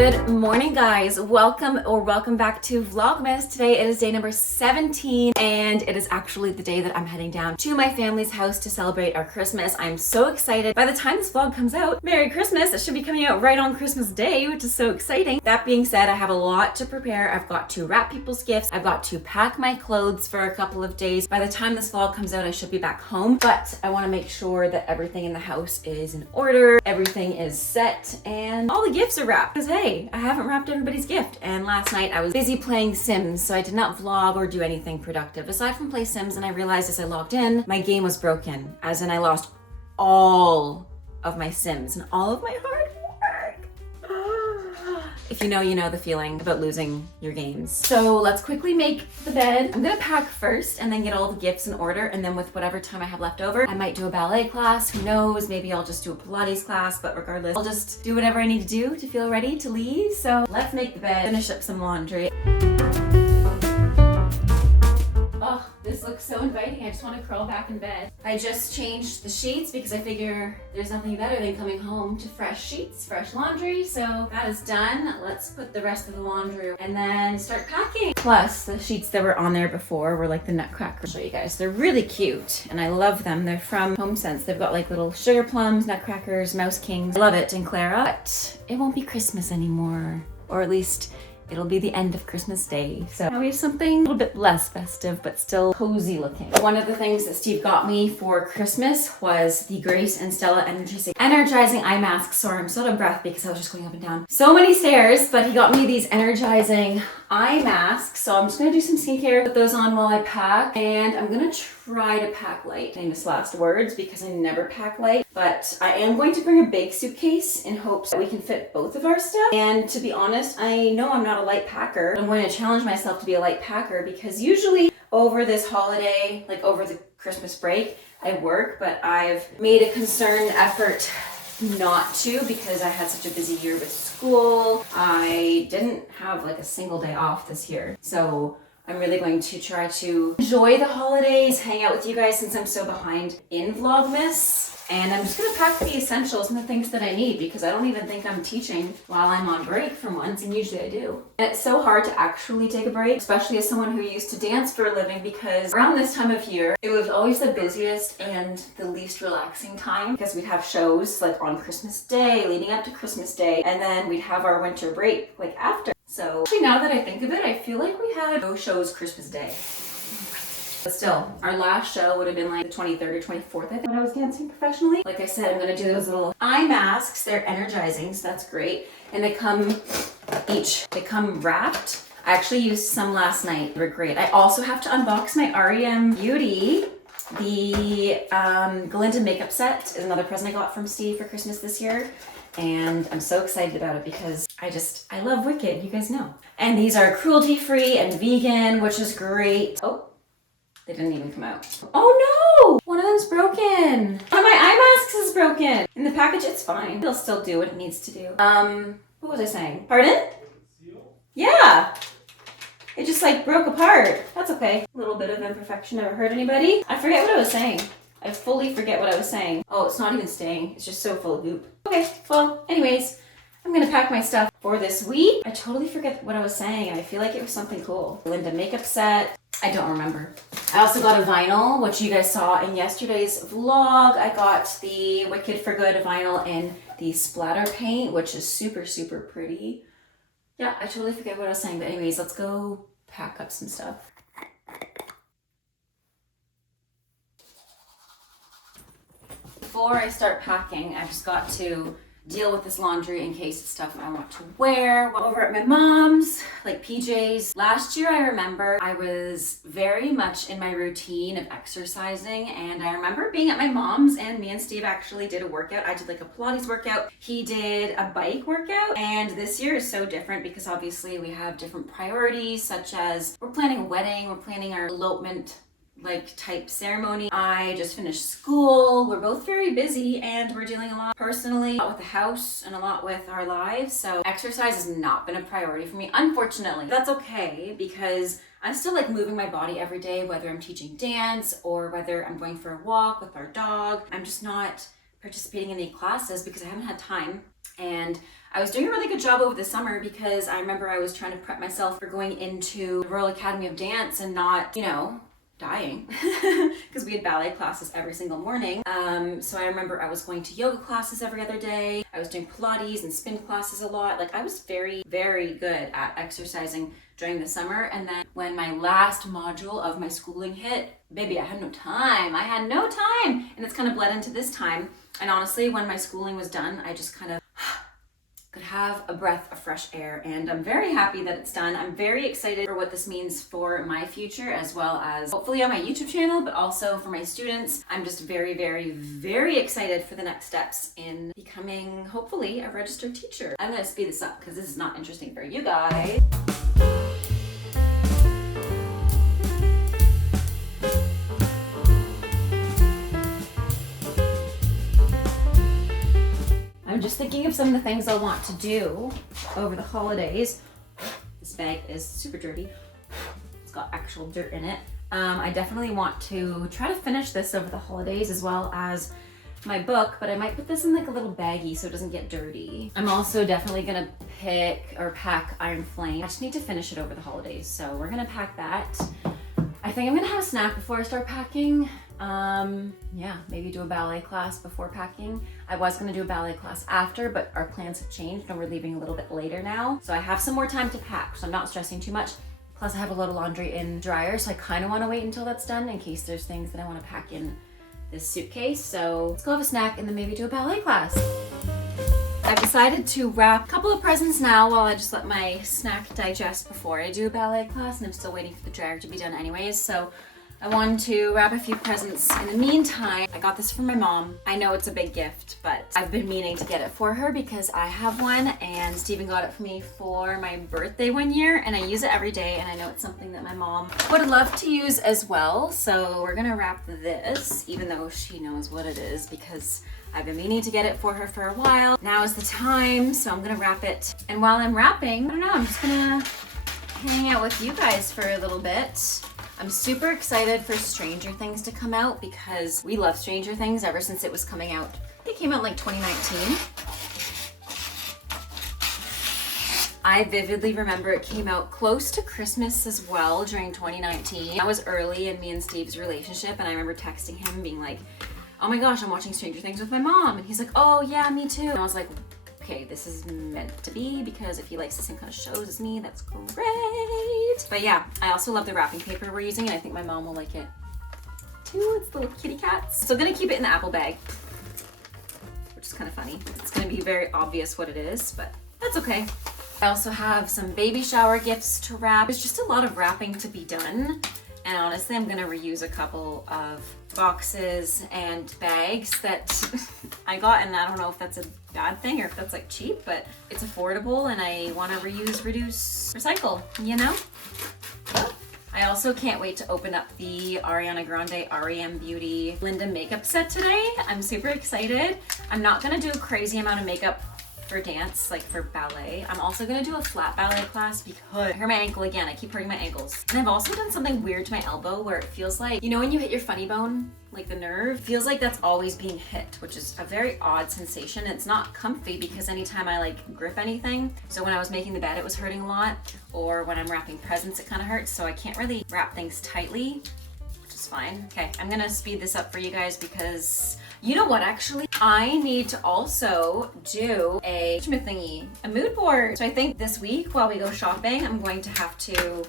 Good morning, guys. Welcome back to Vlogmas. Today it is day number 17 and it is actually the day that I'm heading down to my family's house to celebrate our Christmas. I'm so excited. By the time this vlog comes out, Merry Christmas. It should be coming out right on Christmas Day, which is so exciting. That being said, I have a lot to prepare. I've got to wrap people's gifts. I've got to pack my clothes for a couple of days. By the time this vlog comes out, I should be back home, but I want to make sure that everything in the house is in order, everything is set, and all the gifts are wrapped. Because hey, I haven't wrapped everybody's gift. And last night I was busy playing Sims, so I did not vlog or do anything productive aside from play Sims. And I realized as I logged in, my game was broken, as in I lost all of my Sims and all of my hard work. If you know the feeling about losing your games. So let's quickly make the bed. I'm gonna pack first and then get all the gifts in order, and then with whatever time I have left over, I might do a ballet class, who knows, maybe I'll just do a Pilates class, but regardless, I'll just do whatever I need to do to feel ready to leave. So let's make the bed, finish up some laundry. Oh, this looks so inviting. I just want to curl back in bed. I just changed the sheets because I figure there's nothing better than coming home to fresh sheets, fresh laundry. So that is done. Let's put the rest of the laundry and then start packing. Plus, the sheets that were on there before were like the Nutcracker. I'll show you guys. They're really cute and I love them. They're from HomeSense. They've got like little sugar plums, Nutcrackers, Mouse Kings. I love it in Clara, but it won't be Christmas anymore, or at least it'll be the end of Christmas Day. So now we have something a little bit less festive, but still cozy looking. One of the things that Steve got me for Christmas was the Grace and Stella energizing eye masks. Sorry, I'm so out of breath because I was just going up and down so many stairs, but he got me these energizing eye masks. So I'm just gonna do some skincare, put those on while I pack, and I'm gonna try to pack light. Famous last words because I never pack light, but I am going to bring a big suitcase in hopes that we can fit both of our stuff. And to be honest, I know I'm not a light packer. I'm going to challenge myself to be a light packer because usually over this holiday, like over the Christmas break, I work, but I've made a concerted effort not to because I had such a busy year with school. I didn't have like a single day off this year. So I'm really going to try to enjoy the holidays, hang out with you guys since I'm so behind in Vlogmas. And I'm just gonna pack the essentials and the things that I need because I don't even think I'm teaching while I'm on break for once, and usually I do. And it's so hard to actually take a break, especially as someone who used to dance for a living, because around this time of year, it was always the busiest and the least relaxing time because we'd have shows like on Christmas Day, leading up to Christmas Day, and then we'd have our winter break like after. So actually now that I think of it, I feel like we had no shows Christmas Day. But still, our last show would have been like the 23rd or 24th, I think, when I was dancing professionally. Like I said, I'm gonna do those little eye masks. They're energizing, so that's great. And they come wrapped. I actually used some last night. They were great. I also have to unbox my REM Beauty. The Glinda makeup set is another present I got from Steve for Christmas this year. And I'm so excited about it because I love Wicked, you guys know. And these are cruelty-free and vegan, which is great. Oh. They didn't even come out. Oh no! One of them's broken. One of my eye masks is broken. In the package, it's fine. It'll still do what it needs to do. What was I saying? Pardon? Yeah. It just like broke apart. That's okay. A little bit of imperfection never hurt anybody. I forget what I was saying. I fully forget what I was saying. Oh, it's not even staying. It's just so full of goop. Okay, well, anyways, I'm gonna pack my stuff for this week. I totally forget what I was saying, and I feel like it was something cool. Linda makeup set. I don't remember. I also got a vinyl, which you guys saw in yesterday's vlog. I got the Wicked for Good vinyl in the splatter paint, which is super, super pretty. Yeah, I totally forget what I was saying, but anyways, let's go pack up some stuff. Before I start packing, I just got to deal with this laundry in case it's stuff I want to wear. Over at my mom's, like PJs. Last year, I remember I was very much in my routine of exercising, and I remember being at my mom's and me and Steve actually did a workout. I did like a Pilates workout. He did a bike workout, and this year is so different because obviously we have different priorities, such as we're planning a wedding, we're planning our elopement like type ceremony. I just finished school. We're both very busy and we're dealing a lot personally, a lot with the house and a lot with our lives. So exercise has not been a priority for me, unfortunately. That's okay because I'm still like moving my body every day, whether I'm teaching dance or whether I'm going for a walk with our dog. I'm just not participating in any classes because I haven't had time. And I was doing a really good job over the summer because I remember I was trying to prep myself for going into the Royal Academy of Dance and not, you know, dying because we had ballet classes every single morning. So I remember I was going to yoga classes every other day. I was doing Pilates and spin classes a lot. Like I was very, very good at exercising during the summer. And then when my last module of my schooling hit, baby, I had no time. I had no time. And it's kind of bled into this time. And honestly, when my schooling was done, I just kind of could have a breath of fresh air, and I'm very happy that it's done. I'm very excited for what this means for my future, as well as hopefully on my YouTube channel, but also for my students. I'm just very, very, very excited for the next steps in becoming, hopefully, a registered teacher. I'm gonna speed this up because this is not interesting for you guys. I'm just thinking of some of the things I want to do over the holidays. This bag is super dirty. It's got actual dirt in it. I definitely want to try to finish this over the holidays as well as my book, but I might put this in like a little baggie so it doesn't get dirty. I'm also definitely gonna pack Iron Flame. I just need to finish it over the holidays, so we're gonna pack that. I think I'm gonna have a snack before I start packing. Yeah, maybe do a ballet class before packing. I was gonna do a ballet class after, but our plans have changed and we're leaving a little bit later now. So I have some more time to pack, so I'm not stressing too much. Plus I have a lot of laundry in dryer, so I kind of want to wait until that's done in case there's things that I want to pack in this suitcase. So let's go have a snack and then maybe do a ballet class. I've decided to wrap a couple of presents now while I just let my snack digest before I do a ballet class, and I'm still waiting for the dryer to be done anyways. So I wanted to wrap a few presents. In the meantime, I got this from my mom. I know it's a big gift, but I've been meaning to get it for her because I have one, and Steven got it for me for my birthday one year, and I use it every day, and I know it's something that my mom would love to use as well. So we're gonna wrap this, even though she knows what it is, because I've been meaning to get it for her for a while. Now is the time, so I'm gonna wrap it. And while I'm wrapping, I don't know, I'm just gonna hang out with you guys for a little bit. I'm super excited for Stranger Things to come out because we love Stranger Things ever since it was coming out. I think it came out in like 2019. I vividly remember it came out close to Christmas as well during 2019. I was early in me and Steve's relationship, and I remember texting him being like, oh my gosh, I'm watching Stranger Things with my mom. And he's like, oh yeah, me too. And I was like, okay, this is meant to be because if he likes the same kind of shows as me, that's great. But yeah, I also love the wrapping paper we're using, and I think my mom will like it too. It's little kitty cats. So gonna keep it in the apple bag, which is kind of funny. It's gonna be very obvious what it is, but that's okay. I also have some baby shower gifts to wrap. There's just a lot of wrapping to be done. And honestly, I'm gonna reuse a couple of boxes and bags that I got, and I don't know if that's a bad thing or if that's like cheap, but it's affordable and I wanna reuse, reduce, recycle, you know? I also can't wait to open up the Ariana Grande REM Beauty Linda makeup set today. I'm super excited. I'm not gonna do a crazy amount of makeup for dance, like for ballet. I'm also gonna do a flat ballet class because I hurt my ankle again. I keep hurting my ankles. And I've also done something weird to my elbow where it feels like, you know when you hit your funny bone, like the nerve, feels like that's always being hit, which is a very odd sensation. It's not comfy because anytime I like grip anything, so when I was making the bed, it was hurting a lot, or when I'm wrapping presents, it kind of hurts, so I can't really wrap things tightly, which is fine. Okay, I'm gonna speed this up for you guys because you know what, actually? I need to also do a mood board. So I think this week while we go shopping, I'm going to have to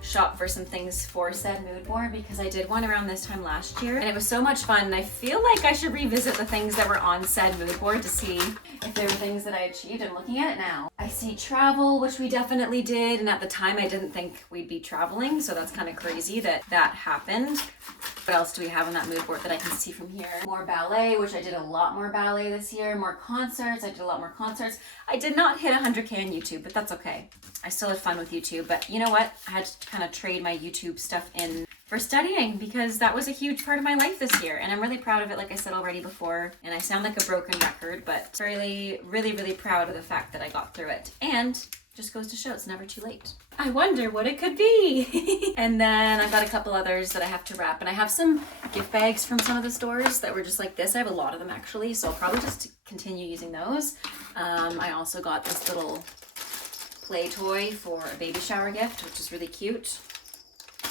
shop for some things for said mood board because I did one around this time last year and it was so much fun, and I feel like I should revisit the things that were on said mood board to see if there were things that I achieved. I'm looking at it now. I see travel, which we definitely did, and at the time I didn't think we'd be traveling, so that's kind of crazy that that happened. What else do we have on that mood board that I can see from here? More ballet, which I did a lot more ballet this year. More concerts, I did a lot more concerts. I did not hit 100K on YouTube, but that's okay. I still had fun with YouTube, but you know what? I had to kind of trade my YouTube stuff in for studying, because that was a huge part of my life this year. And I'm really proud of it, like I said already before. And I sound like a broken record, but really, really, really proud of the fact that I got through it. And just goes to show it's never too late. I wonder what it could be. And then I've got a couple others that I have to wrap. And I have some gift bags from some of the stores that were just like this. I have a lot of them actually, so I'll probably just continue using those. I also got this little play toy for a baby shower gift, which is really cute.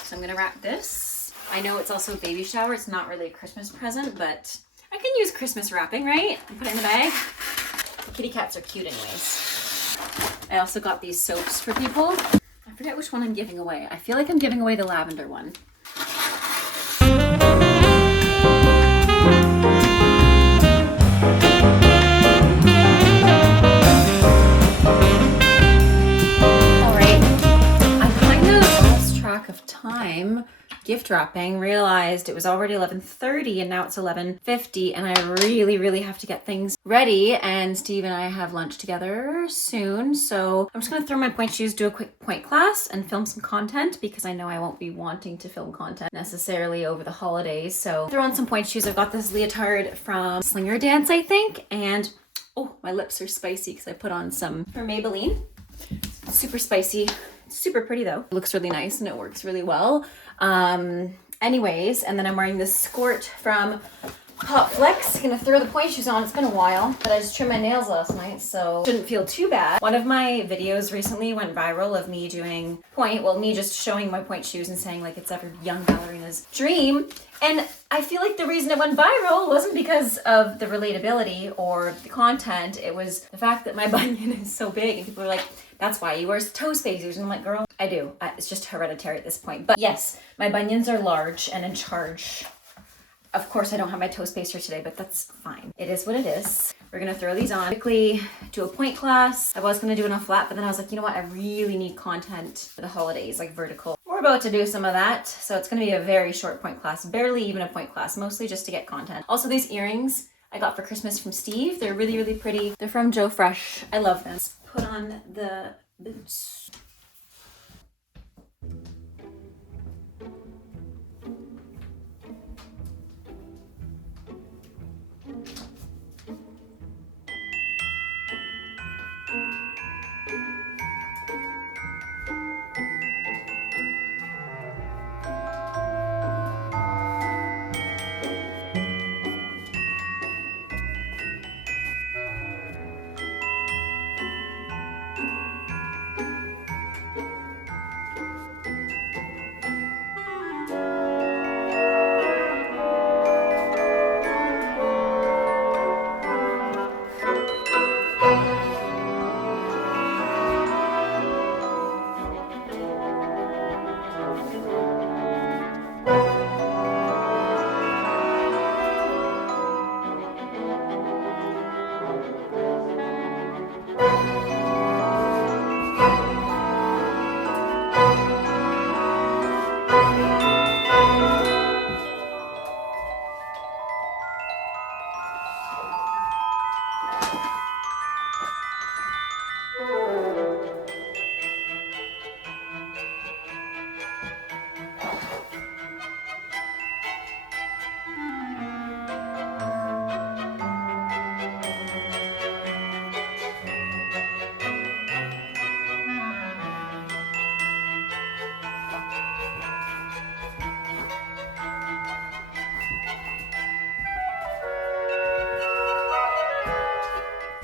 So I'm gonna wrap this. I know it's also a baby shower. It's not really a Christmas present, but I can use Christmas wrapping, right? And put it in the bag. The kitty cats are cute anyways. I also got these soaps for people. I forget which one I'm giving away. I feel like I'm giving away the lavender one. Of time gift wrapping, realized it was already 11:30 and now it's 11:50, and I really have to get things ready, and Steve and I have lunch together soon, so I'm just gonna throw my point shoes, do a quick point class and film some content, because I know I won't be wanting to film content necessarily over the holidays. So throw on some point shoes. I've got this leotard from Slinger Dance, I think, and oh, my lips are spicy because I put on some from Maybelline. Super spicy. Super pretty though. It looks really nice and it works really well. Anyways, and then I'm wearing this skirt from Pop Flex. Gonna throw the point shoes on. It's been a while, but I just trimmed my nails last night, so shouldn't feel too bad. One of my videos recently went viral of me doing me just showing my point shoes and saying like it's every young ballerina's dream. And I feel like the reason it went viral wasn't because of the relatability or the content. It was the fact that my bunion is so big, and people are like, that's why you wear toe spacers. And I'm like, girl, I do. It's just hereditary at this point. But yes, my bunions are large and in charge. Of course, I don't have my toe spacer today, but that's fine. It is what it is. We're gonna throw these on. Quickly do a point class. I was gonna do it on flat, but then I was like, you know what? I really need content for the holidays, like vertical. We're about to do some of that. So it's gonna be a very short point class, barely even a point class, mostly just to get content. Also, these earrings I got for Christmas from Steve. They're really pretty. They're from Joe Fresh. I love them. Let's put on the boots.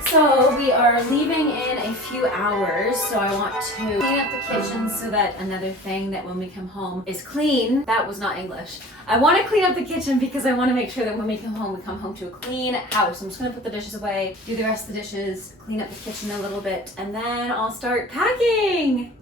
So we are leaving in a few hours, so I want to clean up the kitchen so that another thing that when we come home is clean. That was not English. I want to clean up the kitchen because I want to make sure that when we come home to a clean house. I'm just going to put the dishes away, do the rest of the dishes, clean up the kitchen a little bit, and then I'll start packing.